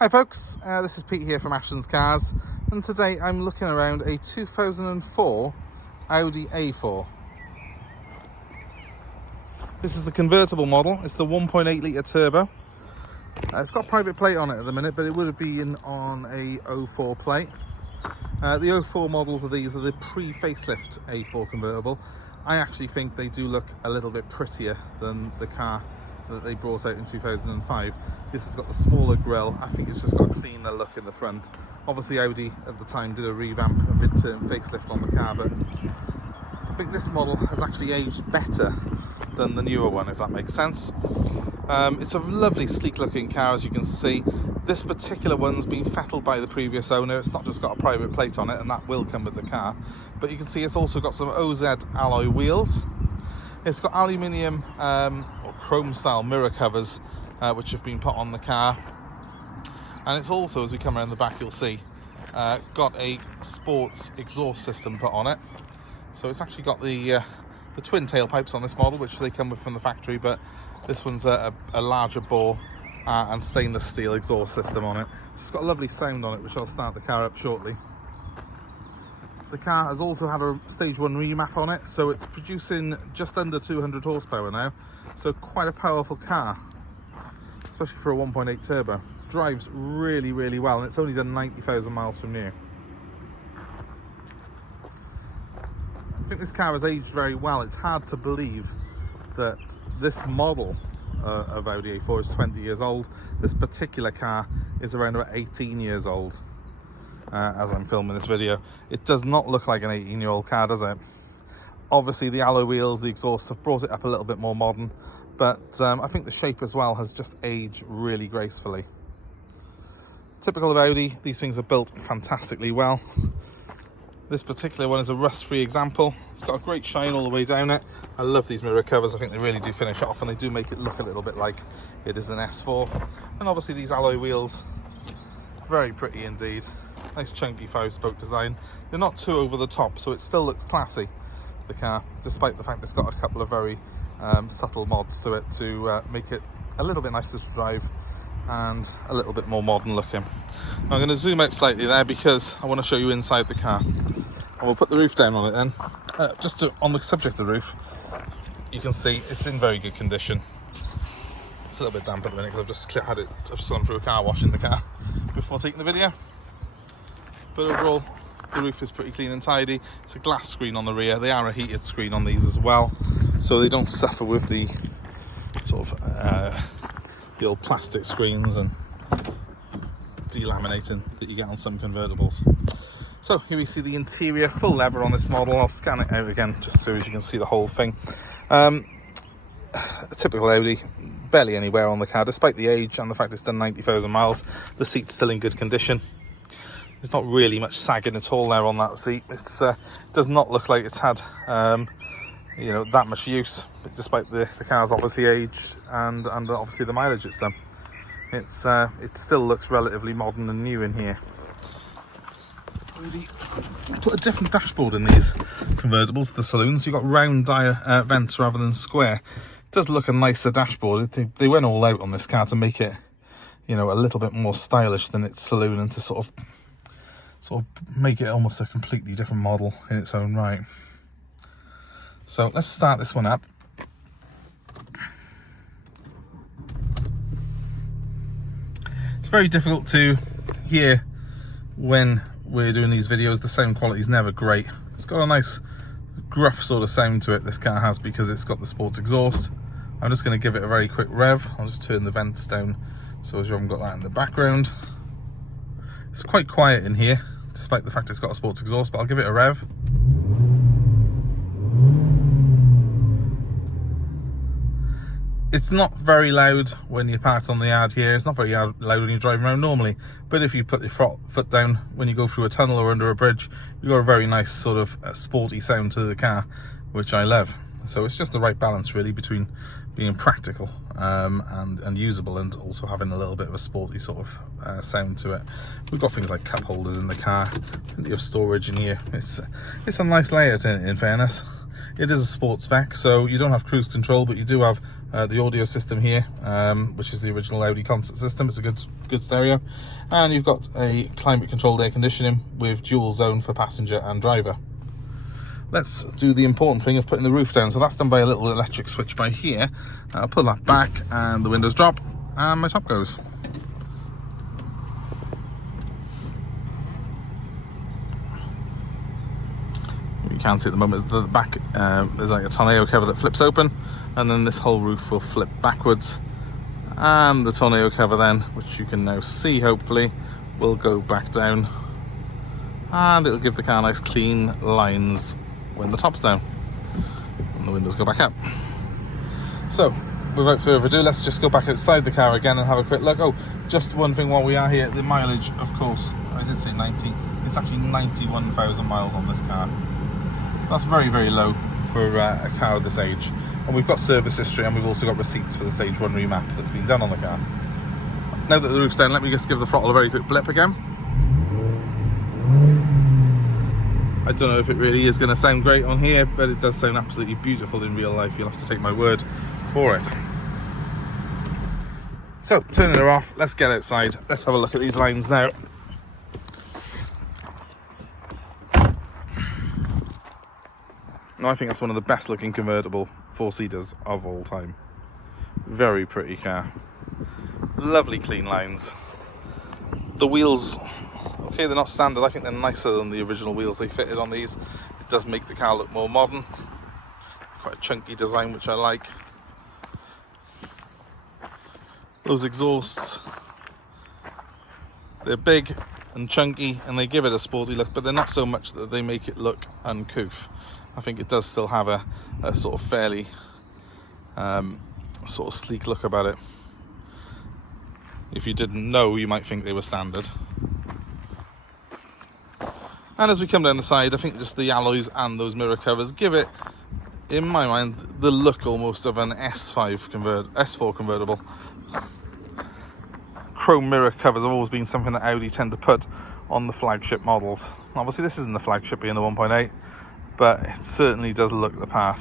Hi folks, this is Pete here from Ashton's Cars, and today I'm looking around a 2004 Audi A4. This is the convertible model. It's the 1.8 litre turbo. It's got a private plate on it at the minute, but it would have been on a 04 plate. The 04 models of these are the pre-facelift A4 convertible. I actually think they do look a little bit prettier than the car that they brought out in 2005. This has got the smaller grille. I think it's just got a cleaner look in the front. Obviously Audi at the time did a revamp, a mid-term facelift on the car, but I think this model has actually aged better than the newer one, if that makes sense. It's a lovely sleek looking car, as you can see. This particular one's been fettled by the previous owner. It's not just got a private plate on it, and that will come with the car, but you can see it's also got some OZ alloy wheels. It's got aluminium or chrome style mirror covers which have been put on the car, and it's also, as we come around the back, you'll see got a sports exhaust system put on it. So it's actually got the twin tailpipes on this model, which they come with from the factory, but this one's a larger bore and stainless steel exhaust system on it. It's got a lovely sound on it, which I'll start the car up shortly. The car has also had a stage 1 remap on it, so it's producing just under 200 horsepower now, so quite a powerful car, especially for a 1.8 turbo. It drives really well, and it's only done 90,000 miles from new. I think this car has aged very well. It's hard to believe that this model of Audi A4 is 20 years old. This particular car is around about 18 years old. As I'm filming this video, it does not look like an 18-year-old car, does it? Obviously the alloy wheels, the exhaust have brought it up a little bit more modern, but I think the shape as well has just aged really gracefully. Typical of Audi, these things are built fantastically well. This particular one is a rust-free example. It's got a great shine all the way down it. I love these mirror covers. I think they really do finish it off, and they do make it look a little bit like it is an S4. And obviously these alloy wheels, very pretty indeed. Nice chunky 5-spoke design. They're not too over the top, so it still looks classy, the car, despite the fact it's got a couple of very subtle mods to it to make it a little bit nicer to drive and a little bit more modern looking. Now I'm going to zoom out slightly there because I want to show you inside the car. And we'll put the roof down on it then. On the subject of the roof, you can see it's in very good condition. It's a little bit damp at the minute because I've just gone through a car wash in the car before taking the video. But overall, the roof is pretty clean and tidy. It's a glass screen on the rear. They are a heated screen on these as well, so they don't suffer with the sort of the old plastic screens and delaminating that you get on some convertibles. So here we see the interior, full leather on this model. I'll scan it out again just so as you can see the whole thing. A typical Audi, barely any wear on the car, despite the age and the fact it's done 90,000 miles. The seat's still in good condition. There's not really much sagging at all there on that seat. It does not look like it's had that much use, despite the car's obviously aged and obviously the mileage it's done. It still looks relatively modern and new in here. Put a different dashboard in these convertibles, the saloons. You've got round vents rather than square. It does look a nicer dashboard. They went all out on this car to make it, a little bit more stylish than its saloon, and to sort of make it almost a completely different model in its own right. So let's start this one up. It's very difficult to hear when we're doing these videos. The sound quality is never great. It's got a nice gruff sort of sound to it, this car has, because it's got the sports exhaust. I'm just going to give it a very quick rev. I'll just turn the vents down so as you haven't got that in the background. It's quite quiet in here, despite the fact it's got a sports exhaust, but I'll give it a rev. It's not very loud when you're parked on the yard here. It's not very loud when you're driving around normally, but if you put your foot down when you go through a tunnel or under a bridge, you've got a very nice sort of sporty sound to the car, which I love. So it's just the right balance really between being practical and usable, and also having a little bit of a sporty sort of sound to it. We've got things like cup holders in the car, plenty of storage in here. It's a nice layout in fairness. It is a sports spec, so you don't have cruise control, but you do have the audio system here, which is the original Audi concert system. It's a good stereo, and you've got a climate controlled air conditioning with dual zone for passenger and driver. Let's do the important thing of putting the roof down. So that's done by a little electric switch by here. I'll pull that back and the windows drop and my top goes. You can't see at the moment, at the back there's like a tornado cover that flips open, and then this whole roof will flip backwards, and the tornado cover then, which you can now see hopefully, will go back down, and it'll give the car nice clean lines when the top's down and the windows go back up. So without further ado, let's just go back outside the car again and have a quick look. Oh, just one thing while we are here, the mileage, of course, I did say 90, it's actually 91,000 miles on this car. That's very, very low for a car of this age. And we've got service history, and we've also got receipts for the stage 1 remap that's been done on the car. Now that the roof's down, let me just give the throttle a very quick blip again. I don't know if it really is going to sound great on here, but it does sound absolutely beautiful in real life. You'll have to take my word for it. So, turning her off, let's get outside. Let's have a look at these lines now. Now, I think that's one of the best looking convertible 4-seaters of all time. Very pretty car. Lovely clean lines. The wheels, okay, they're not standard. I think they're nicer than the original wheels they fitted on these. It does make the car look more modern. Quite a chunky design, which I like. Those exhausts, they're big and chunky, and they give it a sporty look, but they're not so much that they make it look uncouth. I think it does still have a sort of fairly sort of sleek look about it. If you didn't know, you might think they were standard. And as we come down the side, I think just the alloys and those mirror covers give it, in my mind, the look almost of an S4 convertible. Chrome mirror covers have always been something that Audi tend to put on the flagship models. Obviously this isn't the flagship being the 1.8, but it certainly does look the part.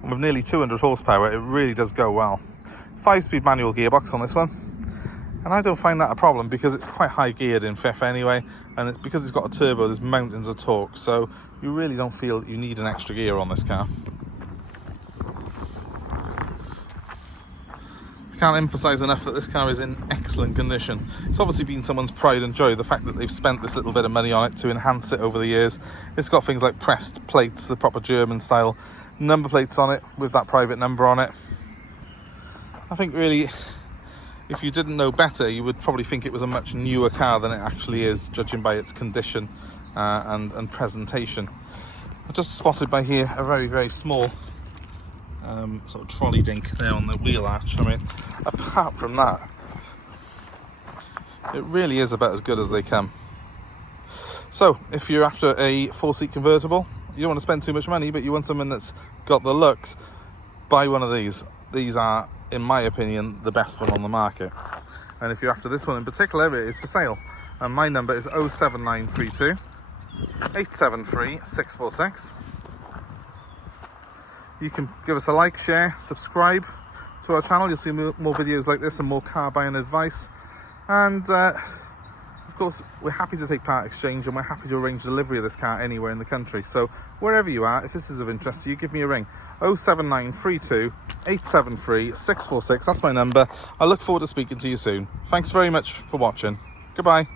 And with nearly 200 horsepower, it really does go well. 5-speed manual gearbox on this one, and I don't find that a problem because it's quite high geared in fifth anyway, and it's because it's got a turbo, there's mountains of torque, so you really don't feel you need an extra gear on this car. I can't emphasize enough that this car is in excellent condition. It's obviously been someone's pride and joy, the fact that they've spent this little bit of money on it to enhance it over the years. It's got things like pressed plates, the proper German style number plates on it with that private number on it. I think really, if you didn't know better, you would probably think it was a much newer car than it actually is, judging by its condition and presentation. I've just spotted by here a very, very small sort of trolley dink there on the wheel arch. I mean, apart from that, it really is about as good as they come. So if you're after a 4-seat convertible, you don't want to spend too much money, but you want something that's got the looks, buy one of these. These are, in my opinion, the best one on the market. And if you're after this one in particular, it is for sale. And my number is 07932 873 646. You can give us a like, share, subscribe to our channel. You'll see more videos like this and more car buying advice. And of course, we're happy to take part exchange, and we're happy to arrange delivery of this car anywhere in the country. So wherever you are, if this is of interest to you, give me a ring. 07932 873 646. That's my number. I look forward to speaking to you soon. Thanks very much for watching. Goodbye.